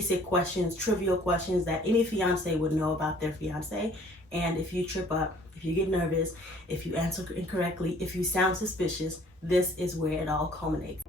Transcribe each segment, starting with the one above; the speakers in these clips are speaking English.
basic questions, trivial questions that any fiance would know about their fiance. And if you trip up, if you get nervous, if you answer incorrectly, if you sound suspicious, this is where it all culminates.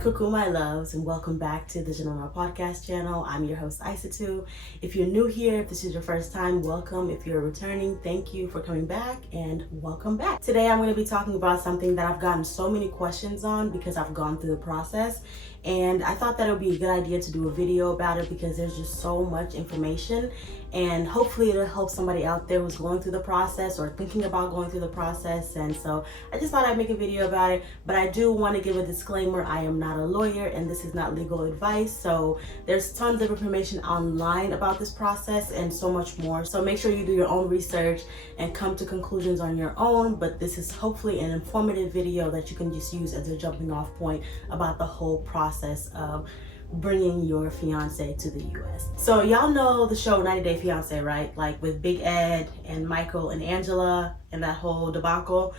Cuckoo my loves, and welcome back to the Jeune Maman Podcast channel. I'm your host Isatu. If you're new here, if this is your first time, welcome. If you're returning, thank you for coming back and welcome back. Today I'm going to be talking about something that I've gotten so many questions on because I've gone through the process, and I thought that it would be a good idea to do a video about it because there's just so much information, and hopefully it'll help somebody out there who's going through the process or thinking about going through the process. And so I just thought I'd make a video about it, but I do want to give a disclaimer. I am not a lawyer and this is not legal advice, so there's tons of information online about this process and so much more, so make sure you do your own research and come to conclusions on your own. But this is hopefully an informative video that you can just use as a jumping off point about the whole process of bringing your fiance to the US. So y'all know the show 90 Day Fiance, right? Like with Big Ed and Michael and Angela and that whole debacle.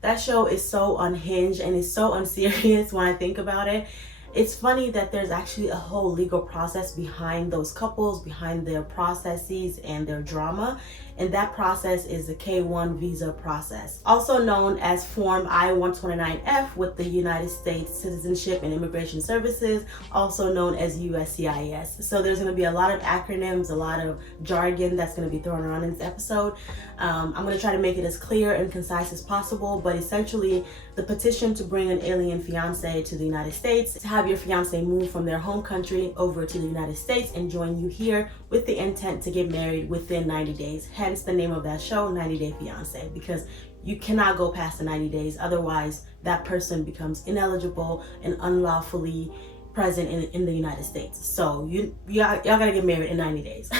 That show is so unhinged and it's so unserious when I think about it. It's funny that there's actually a whole legal process behind those couples, behind their processes and their drama. And that process is the K-1 visa process, also known as Form I-129F with the United States Citizenship and Immigration Services, also known as USCIS. So there's going to be a lot of acronyms, a lot of jargon that's going to be thrown around in this episode. I'm going to try to make it as clear and concise as possible, but essentially the petition to bring an alien fiance to the United States, to have your fiance move from their home country over to the United States and join you here with the intent to get married within 90 days. Hence the name of that show, 90 Day Fiance, because you cannot go past the 90 days. Otherwise, that person becomes ineligible and unlawfully present in the United States. So y'all gotta get married in 90 days.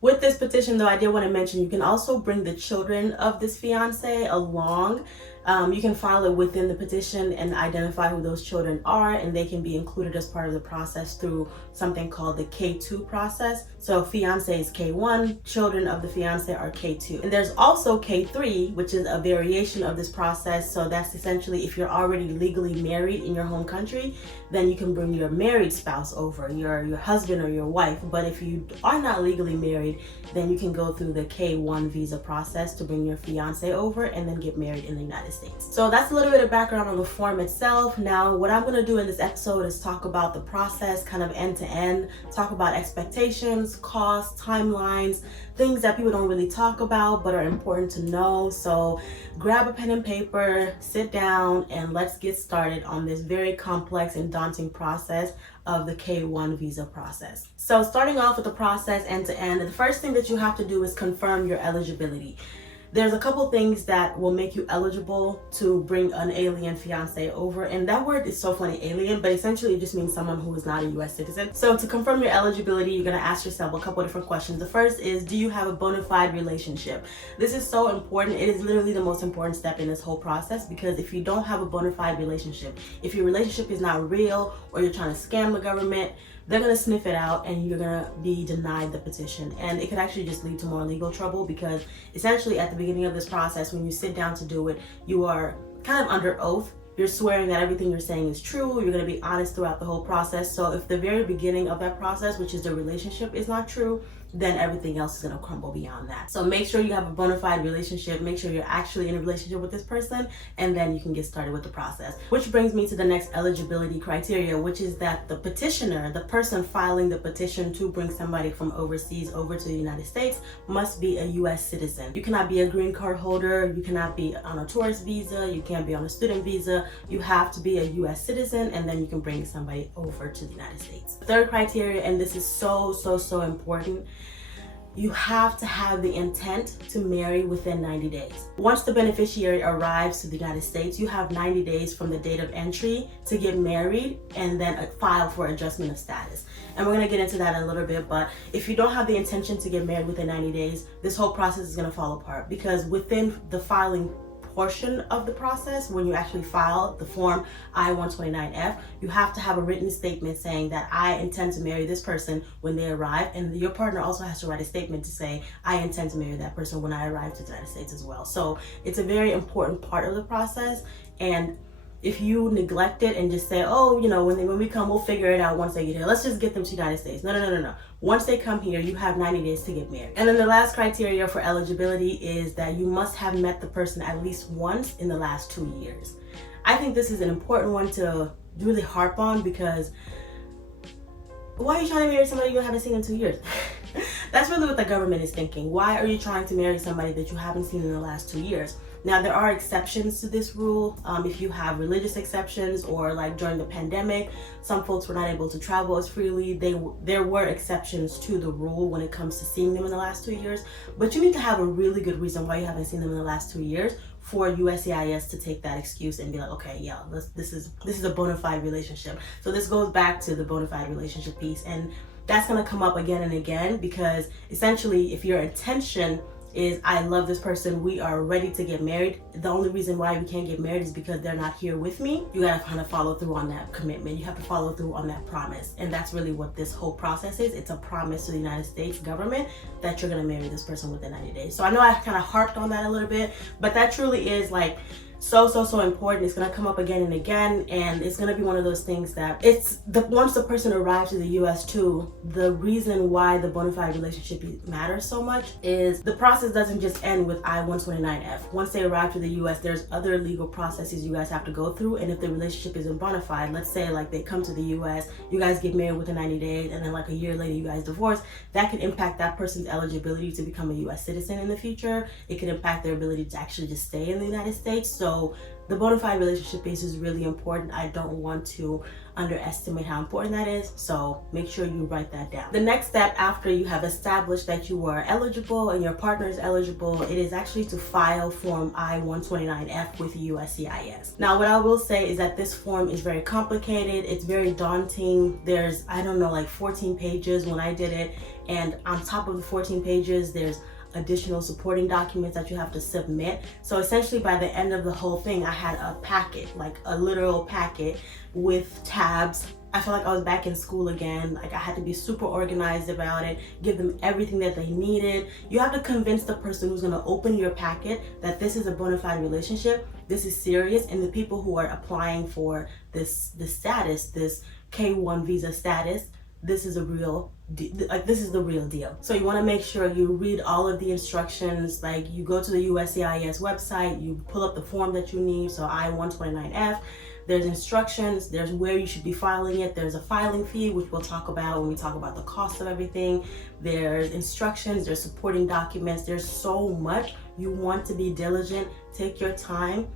With this petition though, I did want to mention you can also bring the children of this fiance along. You can file it within the petition and identify who those children are, and they can be included as part of the process through something called the K2 process. So fiance is K1, children of the fiance are K2. And there's also K3, which is a variation of this process. So that's essentially if you're already legally married in your home country, then you can bring your married spouse over, your husband or your wife. But if you are not legally married, then you can go through the K1 visa process to bring your fiance over and then get married in the United States. So that's a little bit of background on the form itself. Now, what I'm going to do in this episode is talk about the process kind of end to end, talk about expectations, costs, timelines, things that people don't really talk about but are important to know. So grab a pen and paper, sit down, and let's get started on this very complex and daunting process of the K1 visa process. So starting off with the process end to end, the first thing that you have to do is confirm your eligibility. There's a couple things that will make you eligible to bring an alien fiance over, and that word is so funny, alien, but essentially it just means someone who is not a US citizen. So to confirm your eligibility, you're going to ask yourself a couple different questions. The first is, do you have a bona fide relationship? This is so important. It is literally the most important step in this whole process, because if you don't have a bona fide relationship, if your relationship is not real or you're trying to scam the government, they're going to sniff it out and you're going to be denied the petition. And it could actually just lead to more legal trouble, because essentially at the beginning of this process, when you sit down to do it, you are kind of under oath. You're swearing that everything you're saying is true. You're going to be honest throughout the whole process. So if the very beginning of that process, which is the relationship, is not true, then everything else is going to crumble beyond that. So make sure you have a bona fide relationship. Make sure you're actually in a relationship with this person, and then you can get started with the process. Which brings me to the next eligibility criteria, which is that the petitioner, the person filing the petition to bring somebody from overseas over to the United States, must be a US citizen. You cannot be a green card holder. You cannot be on a tourist visa. You can't be on a student visa. You have to be a US citizen, and then you can bring somebody over to the United States. Third criteria, and this is so important, you have to have the intent to marry within 90 days. Once the beneficiary arrives to the United States, you have 90 days from the date of entry to get married and then file for adjustment of status. And we're gonna get into that in a little bit, but if you don't have the intention to get married within 90 days, this whole process is gonna fall apart, because within the filing portion of the process, when you actually file the Form I-129F, you have to have a written statement saying that I intend to marry this person when they arrive, and your partner also has to write a statement to say I intend to marry that person when I arrive to the United States as well. So it's a very important part of the process, and if you neglect it and just say, oh, when we come, we'll figure it out once they get here. Let's just get them to the United States. No. Once they come here, you have 90 days to get married. And then the last criteria for eligibility is that you must have met the person at least once in the last 2 years. I think this is an important one to really harp on, because why are you trying to marry somebody you haven't seen in 2 years? That's really what the government is thinking. Why are you trying to marry somebody that you haven't seen in the last 2 years? Now, there are exceptions to this rule. If you have religious exceptions, or like during the pandemic, some folks were not able to travel as freely. There were exceptions to the rule when it comes to seeing them in the last 2 years. But you need to have a really good reason why you haven't seen them in the last 2 years for USCIS to take that excuse and be like, okay, yeah, this is a bona fide relationship. So this goes back to the bona fide relationship piece, and that's gonna come up again and again, because essentially, if your intention is I love this person, we are ready to get married, the only reason why we can't get married is because they're not here with me, you gotta kind of follow through on that commitment. You have to follow through on that promise. And that's really what this whole process is. It's a promise to the United States government that you're gonna marry this person within 90 days. So I know I kind of harped on that a little bit, but that truly is like so important. It's gonna come up again and again, and it's gonna be one of those things that once the person arrives to the US too, the reason why the bona fide relationship matters so much is the process doesn't just end with I-129F. Once they arrive to the US, there's other legal processes you guys have to go through, and if the relationship isn't bona fide, let's say like they come to the US, you guys get married within 90 days, and then like a year later you guys divorce, that can impact that person's eligibility to become a US citizen in the future. It can impact their ability to actually just stay in the United States. So the bona fide relationship piece is really important. I don't want to underestimate how important that is, so make sure you write that down. The next step after you have established that you are eligible and your partner is eligible, it is actually to file Form I-129F with USCIS. Now, what I will say is that this form is very complicated. It's very daunting. There's, like 14 pages when I did it, and on top of the 14 pages, there's additional supporting documents that you have to submit. So essentially by the end of the whole thing, I had a packet, like a literal packet with tabs. I felt like I was back in school again. Like I had to be super organized about it, give them everything that they needed. You have to convince the person who's gonna open your packet that this is a bona fide relationship, this is serious, and the people who are applying for this status, this K-1 visa status, this is the real deal. So you want to make sure you read all of the instructions. Like you go to the USCIS website, you pull up the form that you need. So I-129F, there's instructions, there's where you should be filing it, there's a filing fee, which we'll talk about when we talk about the cost of everything. There's instructions, there's supporting documents, there's so much. You want to be diligent, take your time,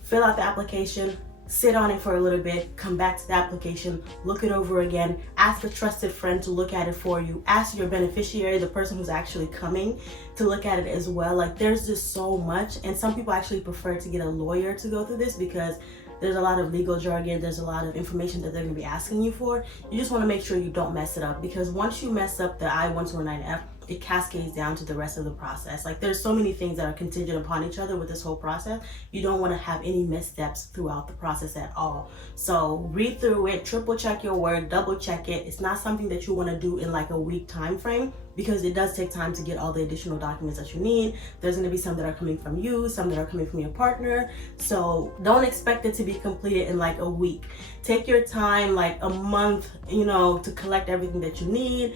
fill out the application, sit on it for a little bit, come back to the application, look it over again, ask a trusted friend to look at it for you, ask your beneficiary, the person who's actually coming, to look at it as well. Like there's just so much, and some people actually prefer to get a lawyer to go through this because there's a lot of legal jargon, there's a lot of information that they're gonna be asking you for. You just wanna make sure you don't mess it up, because once you mess up the I-129F, it cascades down to the rest of the process. Like there's so many things that are contingent upon each other with this whole process. You don't want to have any missteps throughout the process at all. So read through it, triple check your work, double check it. It's not something that you want to do in like a week time frame, because it does take time to get all the additional documents that you need. There's going to be some that are coming from you, some that are coming from your partner. So don't expect it to be completed in like a week. Take your time, like a month, to collect everything that you need.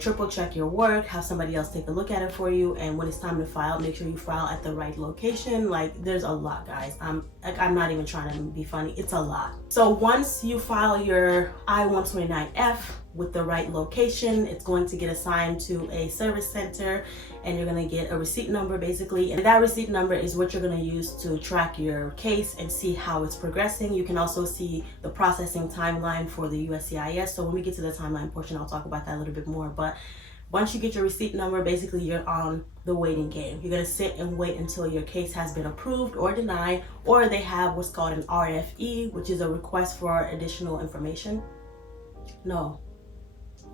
Triple check your work, have somebody else take a look at it for you, and when it's time to file, make sure you file at the right location. Like there's a lot, guys. I'm not even trying to be funny. It's a lot. So once you file your I-129F with the right location, it's going to get assigned to a service center, and you're going to get a receipt number basically, and that receipt number is what you're going to use to track your case and see how it's progressing. You can also see the processing timeline for the USCIS. So when we get to the timeline portion, I'll talk about that a little bit more. But once you get your receipt number, basically you're on the waiting game. You're going to sit and wait until your case has been approved or denied, or they have what's called an RFE, which is a request for additional information. No,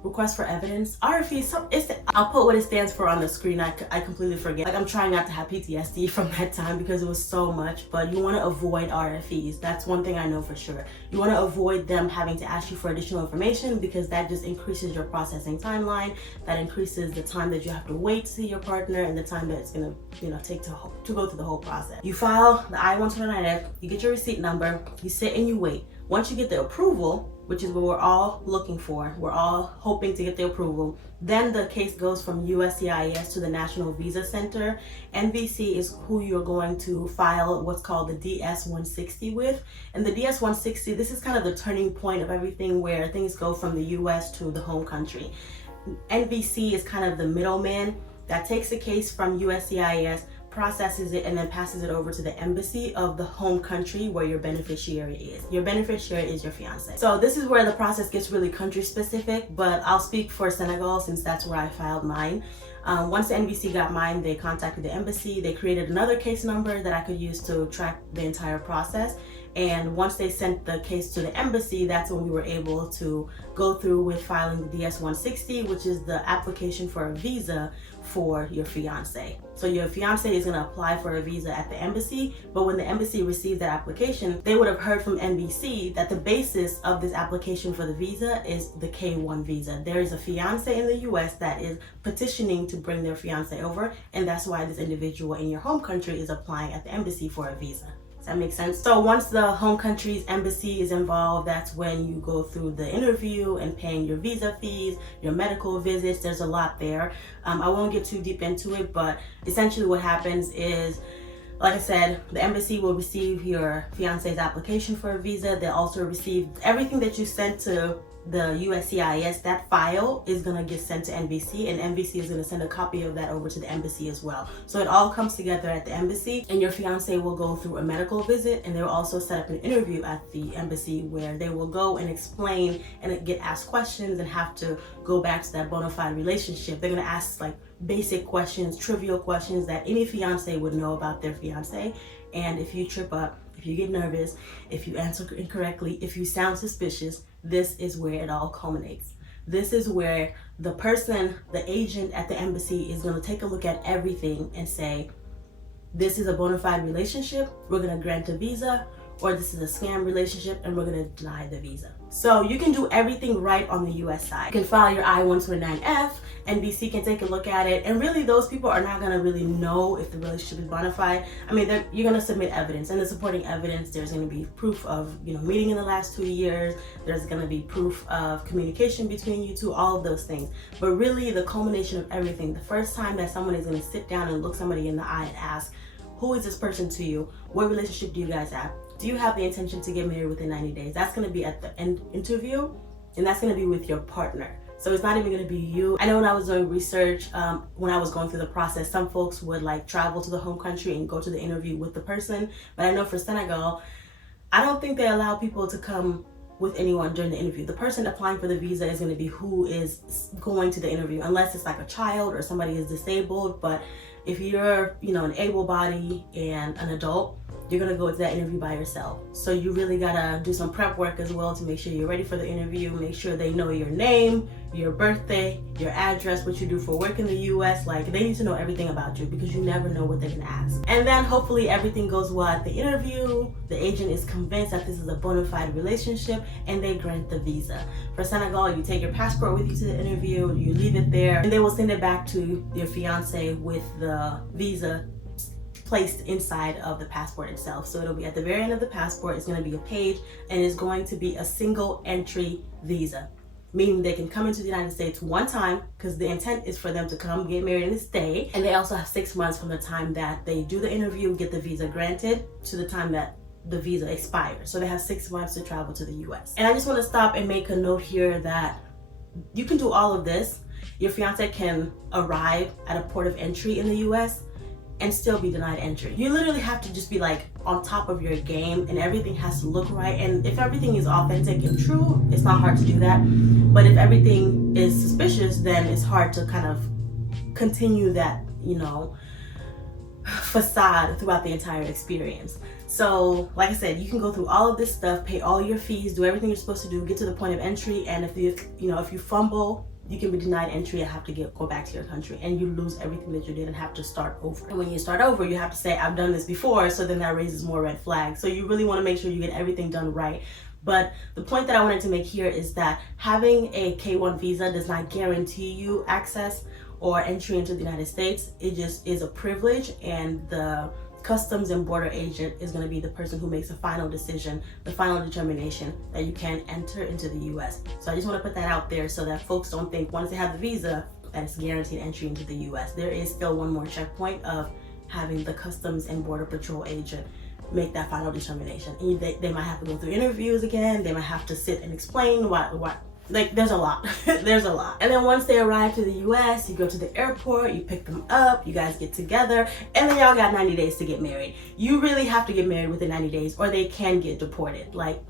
request for evidence. RFE, I'll put what it stands for on the screen. I completely forget. Like, I'm trying not to have PTSD from that time because it was so much, but you want to avoid RFEs. That's one thing I know for sure. You want to avoid them having to ask you for additional information because that just increases your processing timeline. That increases the time that you have to wait to see your partner and the time that it's going to, take to go through the whole process. You file the I-129F, you get your receipt number, you sit and you wait. Once you get the approval, which is what we're all looking for, we're all hoping to get the approval, then the case goes from USCIS to the National Visa Center. NVC is who you're going to file what's called the DS-160 with. And the DS-160, this is kind of the turning point of everything where things go from the US to the home country. NVC is kind of the middleman that takes the case from USCIS, processes it, and then passes it over to the embassy of the home country where your beneficiary is. Your beneficiary is your fiance. So this is where the process gets really country specific, but I'll speak for Senegal since that's where I filed mine. Once the NBC got mine, they contacted the embassy. They created another case number that I could use to track the entire process. And once they sent the case to the embassy, that's when we were able to go through with filing the DS-160, which is the application for a visa for your fiance. So your fiance is going to apply for a visa at the embassy, but when the embassy receives that application, they would have heard from NBC that the basis of this application for the visa is the K-1 visa. There is a fiance in the US that is petitioning to bring their fiance over, and that's why this individual in your home country is applying at the embassy for a visa. That makes sense. So once the home country's embassy is involved, that's when you go through the interview and paying your visa fees, your medical visits. There's a lot there. I won't get too deep into it, but essentially what happens is, like I said, the embassy will receive your fiance's application for a visa. They'll also receive everything that you sent to the USCIS. That file is going to get sent to NBC, and NBC is going to send a copy of that over to the embassy as well. So it all comes together at the embassy, and your fiance will go through a medical visit, and they'll also set up an interview at the embassy where they will go and explain and get asked questions and have to go back to that bona fide relationship. They're going to ask like basic questions, trivial questions that any fiance would know about their fiance. And if you trip up, if you get nervous, if you answer incorrectly, if you sound suspicious, this is where it all culminates. This is where the person, the agent at the embassy, is going to take a look at everything and say, this is a bona fide relationship, we're going to grant a visa, or this is a scam relationship and we're going to deny the visa. So you can do everything right on the US side. You can file your I-129F, NBC can take a look at it, and really those people are not going to really know if the relationship is bona fide. I mean, you're going to submit evidence, and the supporting evidence, there's going to be proof of meeting in the last 2 years, there's going to be proof of communication between you two, all of those things. But really the culmination of everything, the first time that someone is going to sit down and look somebody in the eye and ask, who is this person to you? What relationship do you guys have? Do you have the intention to get married within 90 days? That's going to be at the end interview, and that's going to be with your partner. So it's not even going to be you. I know when I was doing research, when I was going through the process, some folks would like travel to the home country and go to the interview with the person. But I know for Senegal, I don't think they allow people to come with anyone during the interview. The person applying for the visa is going to be who is going to the interview, unless it's like a child or somebody is disabled. But if you're, an able body and an adult, you're gonna go to that interview by yourself. So you really gotta do some prep work as well to make sure you're ready for the interview. Make sure they know your name, your birthday, your address, what you do for work in the US. Like, they need to know everything about you because you never know what they're gonna ask. And then hopefully everything goes well at the interview. The agent is convinced that this is a bona fide relationship and they grant the visa. For Senegal, you take your passport with you to the interview, you leave it there, and they will send it back to your fiance with the visa placed inside of the passport itself. So it'll be at the very end of the passport. It's going to be a page, and it's going to be a single entry visa, meaning they can come into the United States one time, because the intent is for them to come, get married, and stay. And they also have 6 months from the time that they do the interview, get the visa granted, to the time that the visa expires. So they have 6 months to travel to the US. And I just want to stop and make a note here that you can do all of this. Your fiance can arrive at a port of entry in the US and still be denied entry. You literally have to just be like on top of your game, and everything has to look right. And if everything is authentic and true, it's not hard to do that. But if everything is suspicious, then it's hard to kind of continue that, facade throughout the entire experience. So like I said, you can go through all of this stuff, pay all your fees, do everything you're supposed to do, get to the point of entry, and if you fumble, you can be denied entry and have to go back to your country, and you lose everything that you did and have to start over. And when you start over, you have to say, I've done this before, so then that raises more red flags. So you really want to make sure you get everything done right. But the point that I wanted to make here is that having a K-1 visa does not guarantee you access or entry into the United States. It just is a privilege, and the Customs and Border agent is going to be the person who makes the final decision, the final determination that you can enter into the US. So I just want to put that out there so that folks don't think once they have the visa that it's guaranteed entry into the US. There is still one more checkpoint of having the Customs and Border Patrol agent make that final determination. And they might have to go through interviews again. They might have to sit and explain what like there's a lot. There's a lot. And then once they arrive to the US, you go to the airport, you pick them up, you guys get together, and then y'all got 90 days to get married. You really have to get married within 90 days or they can get deported. Like,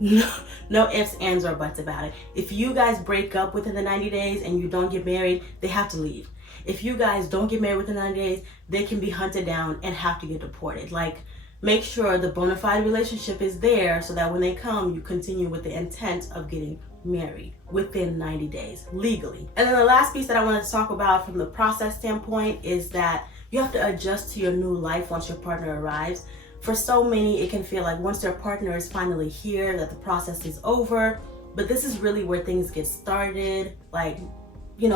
no ifs, ands, or buts about it. If you guys break up within the 90 days and you don't get married, they have to leave. If you guys don't get married within 90 days, they can be hunted down and have to get deported. Like, make sure the bona fide relationship is there so that when they come, you continue with the intent of getting married within 90 days legally. And then the last piece that I wanted to talk about from the process standpoint is that you have to adjust to your new life once your partner arrives. For so many, it can feel like once their partner is finally here, that the process is over. But this is really where things get started. Like,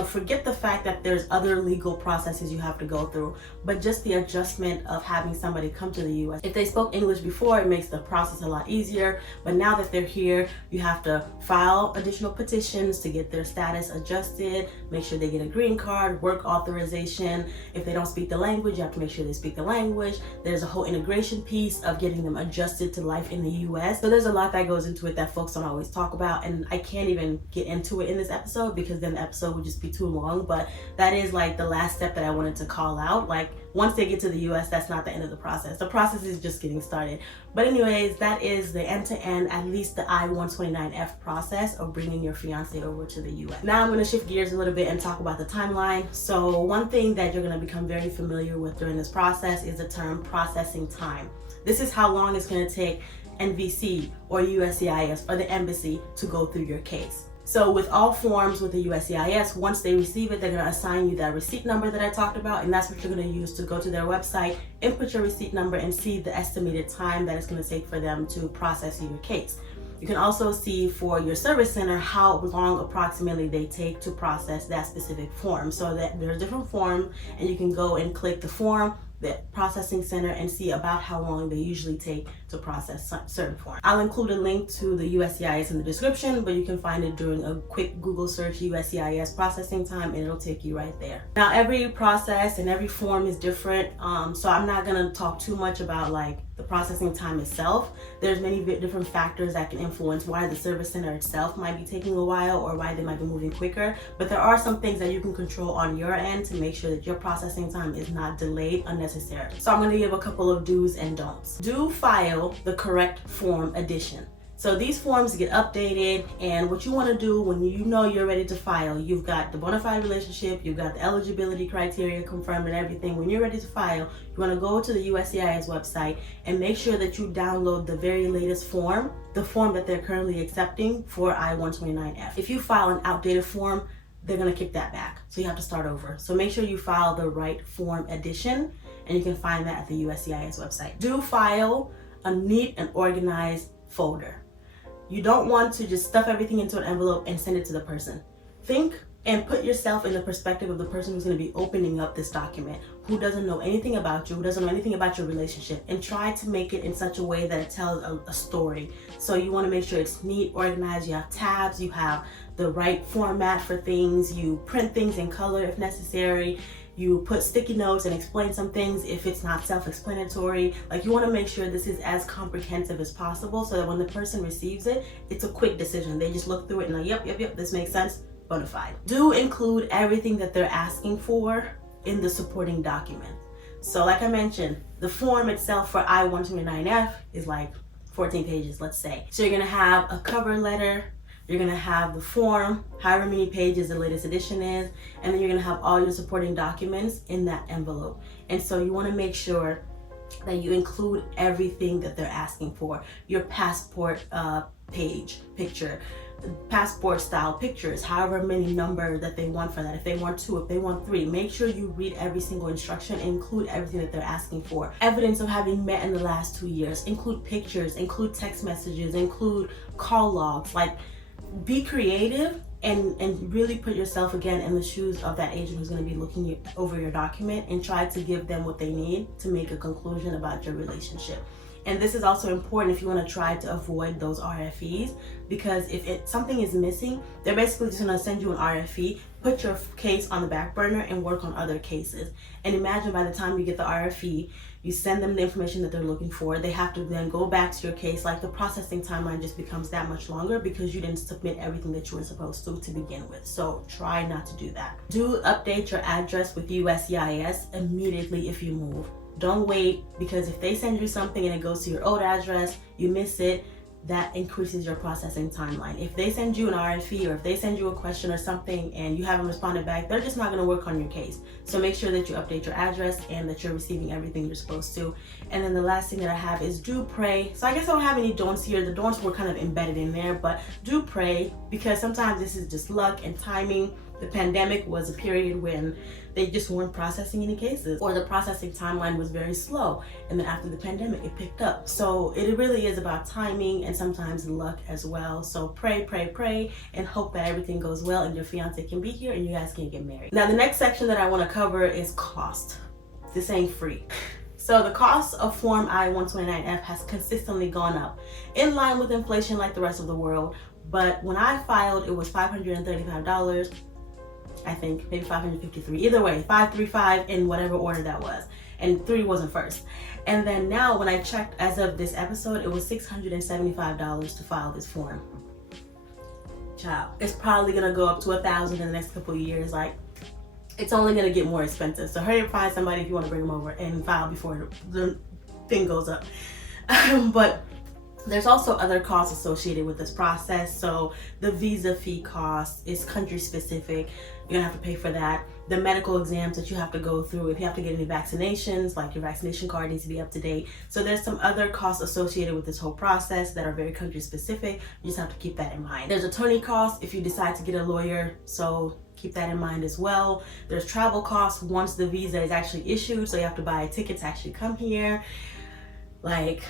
forget the fact that there's other legal processes you have to go through, but just the adjustment of having somebody come to the US. If they spoke English before, it makes the process a lot easier, but now that they're here, you have to file additional petitions to get their status adjusted, make sure they get a green card, work authorization. If they don't speak the language, you have to make sure they speak the language. There's a whole integration piece of getting them adjusted to life in the US. So there's a lot that goes into it that folks don't always talk about, and I can't even get into it in this episode because then the episode would just be too long. But that is like the last step that I wanted to call out. Like, once they get to the US, that's not the end of the process. The process is just getting started. But anyways, that is the end-to-end, at least the I-129F process of bringing your fiance over to the US. Now I'm going to shift gears a little bit and talk about the timeline. So one thing that you're going to become very familiar with during this process is the term processing time. This is how long it's going to take NVC or USCIS or the embassy to go through your case. So with all forms with the USCIS, once they receive it, they're going to assign you that receipt number that I talked about, and that's what you're going to use to go to their website, input your receipt number, and see the estimated time that it's going to take for them to process your case. You can also see for your service center how long approximately they take to process that specific form. So that there's different forms, and you can go and click the form, the processing center, and see about how long they usually take to process certain forms. I'll include a link to the USCIS in the description, but you can find it during a quick Google search, USCIS processing time, and it'll take you right there. Now, every process and every form is different, so I'm not gonna talk too much about like the processing time itself. There's many different factors that can influence why the service center itself might be taking a while or why they might be moving quicker, but there are some things that you can control on your end to make sure that your processing time is not delayed unnecessarily. So I'm going to give a couple of do's and don'ts. Do file the correct form edition. So these forms get updated, and what you want to do when you know you're ready to file, you've got the bona fide relationship, you've got the eligibility criteria confirmed and everything. When you're ready to file, you want to go to the USCIS website and make sure that you download the very latest form, the form that they're currently accepting for I-129F. If you file an outdated form, they're going to kick that back. So you have to start over. So make sure you file the right form edition, and you can find that at the USCIS website. Do file a neat and organized folder. You don't want to just stuff everything into an envelope and send it to the person. Think and put yourself in the perspective of the person who's going to be opening up this document, who doesn't know anything about you, who doesn't know anything about your relationship, and try to make it in such a way that it tells a story. So you want to make sure it's neat, organized, you have tabs, you have the right format for things, you print things in color if necessary, you put sticky notes and explain some things if it's not self-explanatory. Like, you want to make sure this is as comprehensive as possible so that when the person receives it, it's a quick decision. They just look through it and like, yep, this makes sense, bona fide. Do include everything that they're asking for in the supporting document. So like I mentioned, the form itself for I-129F is like 14 pages, let's say. So you're gonna have a cover letter, You're gonna have the form, however many pages the latest edition is, and then you're gonna have all your supporting documents in that envelope. And so you wanna make sure that you include everything that they're asking for. Your passport picture, passport style pictures, however many number that they want for that. If they want 2, if they want 3, make sure you read every single instruction and include everything that they're asking for. Evidence of having met in the last 2 years, include pictures, include text messages, include call logs. Like, be creative and really put yourself again in the shoes of that agent who's going to be looking over your document, and try to give them what they need to make a conclusion about your relationship. And this is also important if you want to try to avoid those RFEs, because if something is missing, they're basically just going to send you an RFE, put your case on the back burner, and work on other cases. And imagine by the time you get the RFE, you send them the information that they're looking for. They have to then go back to your case. Like, the processing timeline just becomes that much longer because you didn't submit everything that you were supposed to begin with. So try not to do that. Do update your address with USCIS immediately if you move. Don't wait, because if they send you something and it goes to your old address, you miss it, that increases your processing timeline. If they send you an RFE, or if they send you a question or something and you haven't responded back, they're just not going to work on your case. So make sure that you update your address and that you're receiving everything you're supposed to. And then the last thing that I have is do pray. So I guess I don't have any don'ts here. The don'ts were kind of embedded in there, but do pray, because sometimes this is just luck and timing. The pandemic was a period when they just weren't processing any cases, or the processing timeline was very slow. And then after the pandemic, it picked up. So it really is about timing and sometimes luck as well. So pray, and hope that everything goes well and your fiance can be here and you guys can get married. Now, the next section that I want to cover is cost. This ain't free. So the cost of Form I-129F has consistently gone up in line with inflation like the rest of the world. But when I filed, it was $535. I think maybe 553. Either way, 535 in whatever order that was, and 3 wasn't first. And then now, when I checked as of this episode, it was $675 to file this form. Child, it's probably gonna go up to $1,000 in the next couple of years. Like, it's only gonna get more expensive. So hurry up, find somebody if you want to bring them over and file before the thing goes up. But there's also other costs associated with this process. So the visa fee cost is country specific. You're gonna have to pay for that. The medical exams that you have to go through, if you have to get any vaccinations, like your vaccination card needs to be up to date. So there's some other costs associated with this whole process that are very country specific. You just have to keep that in mind. There's attorney costs if you decide to get a lawyer, so keep that in mind as well. There's travel costs once the visa is actually issued, so you have to buy a ticket to actually come here. Like,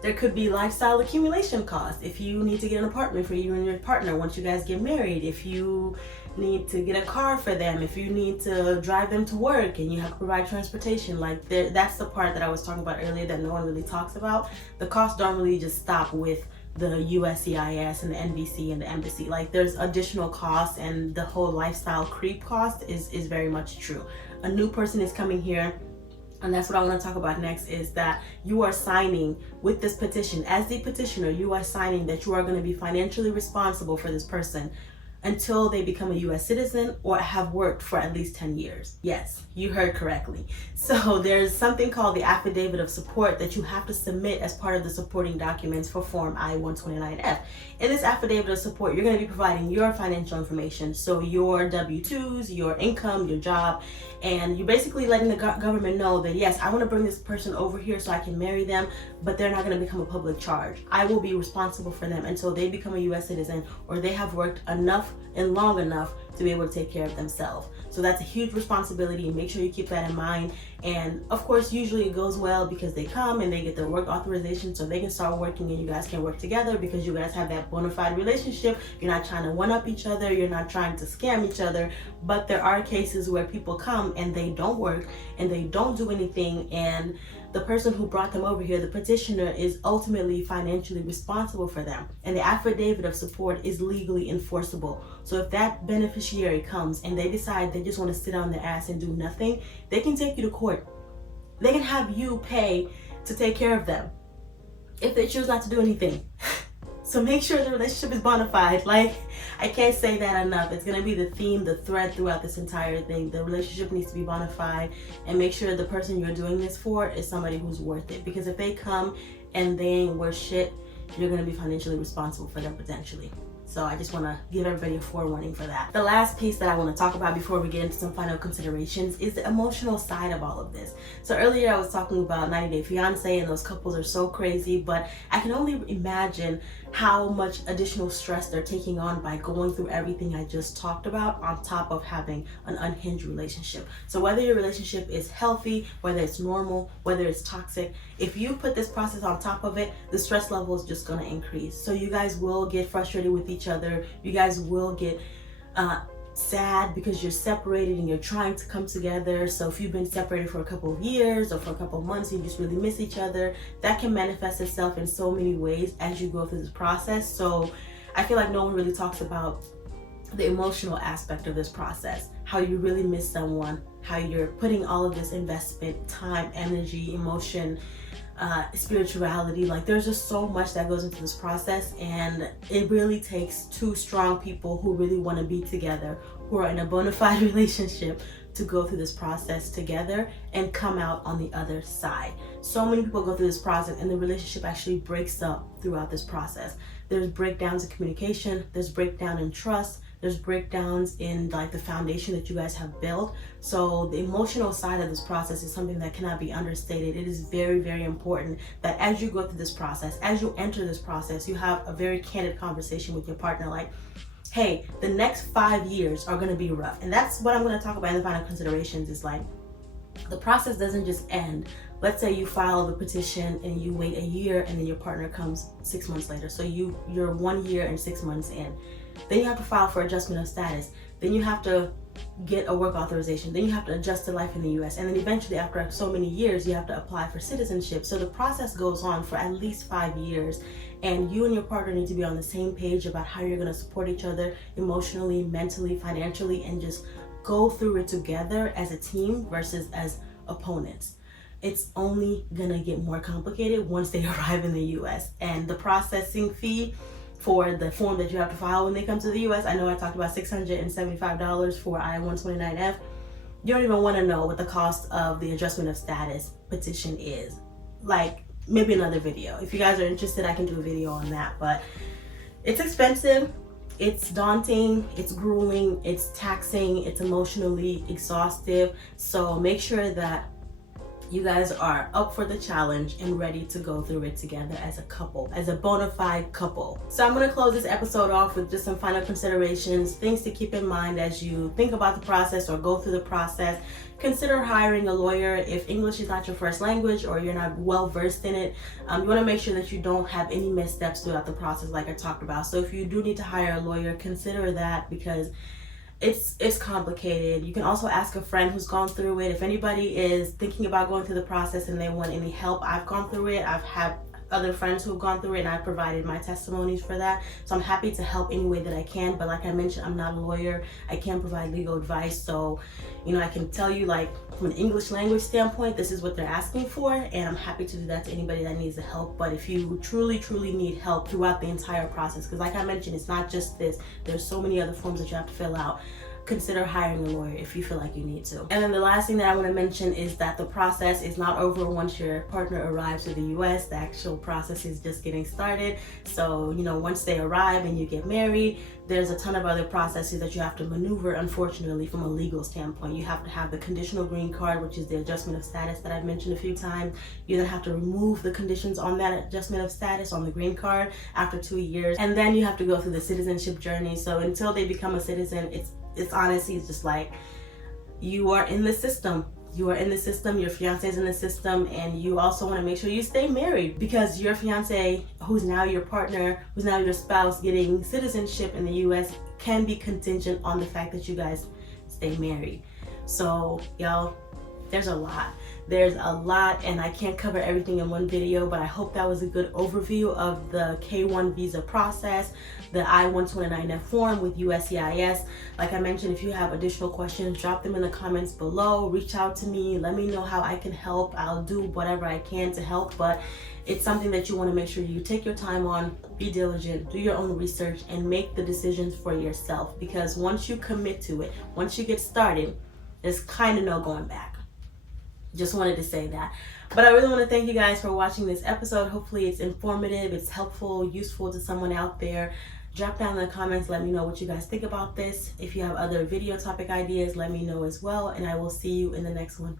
there could be lifestyle accumulation costs if you need to get an apartment for you and your partner once you guys get married, if you need to get a car for them, if you need to drive them to work and you have to provide transportation. Like, that's the part that I was talking about earlier that no one really talks about. The costs don't really just stop with the USCIS and the NBC and the embassy. Like, there's additional costs, and the whole lifestyle creep cost is very much true. A new person is coming here, and that's what I want to talk about next, is that you are signing with this petition. As the petitioner, you are signing that you are going to be financially responsible for this person until they become a U.S. citizen or have worked for at least 10 years. Yes, you heard correctly. So there's something called the Affidavit of Support that you have to submit as part of the supporting documents for Form I-129F. In this Affidavit of Support, you're going to be providing your financial information. So your W-2s, your income, your job, and you're basically letting the government know that, yes, I want to bring this person over here so I can marry them, but they're not going to become a public charge. I will be responsible for them until they become a U.S. citizen or they have worked enough and long enough to be able to take care of themselves. So that's a huge responsibility, and make sure you keep that in mind. And of course, usually it goes well because they come and they get their work authorization so they can start working and you guys can work together because you guys have that bona fide relationship. You're not trying to one-up each other. You're not trying to scam each other. But there are cases where people come and they don't work and they don't do anything, and the person who brought them over here, the petitioner, is ultimately financially responsible for them. And the Affidavit of Support is legally enforceable. So if that beneficiary comes and they decide they just want to sit on their ass and do nothing, they can take you to court. They can have you pay to take care of them if they choose not to do anything. So make sure the relationship is bona fide. Like, I can't say that enough. It's going to be the theme, the thread throughout this entire thing. The relationship needs to be bona fide, and make sure the person you're doing this for is somebody who's worth it. Because if they come and they ain't worth shit, you're going to be financially responsible for them potentially. So I just want to give everybody a forewarning for that. The last piece that I want to talk about before we get into some final considerations is the emotional side of all of this. So earlier I was talking about 90 Day Fiancé, and those couples are so crazy, but I can only imagine how much additional stress they're taking on by going through everything I just talked about on top of having an unhinged relationship. So whether your relationship is healthy, whether it's normal, whether it's toxic, if you put this process on top of it, the stress level is just going to increase. So you guys will get frustrated with each other. You guys will get sad because you're separated and you're trying to come together. So if you've been separated for a couple of years or for a couple of months and you just really miss each other, that can manifest itself in so many ways as you go through this process. So I feel like no one really talks about the emotional aspect of this process, how you really miss someone, how you're putting all of this investment, time, energy, emotion, spirituality. Like, there's just so much that goes into this process, and it really takes two strong people who really want to be together, who are in a bona fide relationship, to go through this process together and come out on the other side. So many people go through this process and the relationship actually breaks up throughout this process. There's breakdowns in communication, there's breakdown in trust, there's breakdowns in like the foundation that you guys have built. So the emotional side of this process is something that cannot be understated. It is very, very important that as you go through this process, as you enter this process, you have a very candid conversation with your partner, like, hey, the next 5 years are going to be rough. And that's what I'm going to talk about in the final considerations, is like, the process doesn't just end. Let's say you file the petition and you wait a year and then your partner comes 6 months later. So you're 1 year and 6 months in. Then you have to file for adjustment of status. Then you have to get a work authorization. Then you have to adjust to life in the US. And then eventually, after so many years, you have to apply for citizenship. So the process goes on for at least 5 years. And you and your partner need to be on the same page about how you're going to support each other emotionally, mentally, financially, and just go through it together as a team versus as opponents. It's only going to get more complicated once they arrive in the US. And the processing fee for the form that you have to file when they come to the US, I know I talked about $675 for I-129F. You don't even want to know what the cost of the adjustment of status petition is. Like, maybe another video. If you guys are interested, I can do a video on that. But it's expensive, it's daunting, it's grueling, it's taxing, it's emotionally exhaustive. So make sure that you guys are up for the challenge and ready to go through it together as a couple, as a bona fide couple. So I'm gonna close this episode off with just some final considerations, things to keep in mind as you think about the process or go through the process. Consider hiring a lawyer if English is not your first language or you're not well versed in it. You wanna make sure that you don't have any missteps throughout the process like I talked about. So if you do need to hire a lawyer, consider that, because it's complicated. You can also ask a friend who's gone through it. If anybody is thinking about going through the process and they want any help, I've gone through it. I've had other friends who have gone through it and I've provided my testimonies for that. So I'm happy to help any way that I can. But like I mentioned, I'm not a lawyer. I can't provide legal advice. So, I can tell you, like, from an English language standpoint, this is what they're asking for. And I'm happy to do that to anybody that needs the help. But if you truly, truly need help throughout the entire process, because like I mentioned, it's not just this. There's so many other forms that you have to fill out. Consider hiring a lawyer if you feel like you need to. And then the last thing that I want to mention is that the process is not over once your partner arrives to the US. The actual process is just getting started. So, once they arrive and you get married, there's a ton of other processes that you have to maneuver, unfortunately, from a legal standpoint. You have to have the conditional green card, which is the adjustment of status that I've mentioned a few times. You then have to remove the conditions on that adjustment of status on the green card after 2 years. And then you have to go through the citizenship journey. So until they become a citizen, it's honestly just like, you are in the system. You are in the system, your fiance is in the system, and you also want to make sure you stay married, because your fiance, who's now your partner, who's now your spouse, getting citizenship in the US can be contingent on the fact that you guys stay married. So, y'all, there's a lot, and I can't cover everything in one video, but I hope that was a good overview of the K-1 visa process, the I-129F form with USCIS. Like I mentioned, if you have additional questions, drop them in the comments below, reach out to me, let me know how I can help. I'll do whatever I can to help, but it's something that you want to make sure you take your time on, be diligent, do your own research, and make the decisions for yourself, because once you commit to it, once you get started, there's kind of no going back. Just wanted to say that. But I really want to thank you guys for watching this episode. Hopefully it's informative, it's helpful, useful to someone out there. Drop down in the comments, let me know what you guys think about this. If you have other video topic ideas, let me know as well, and I will see you in the next one.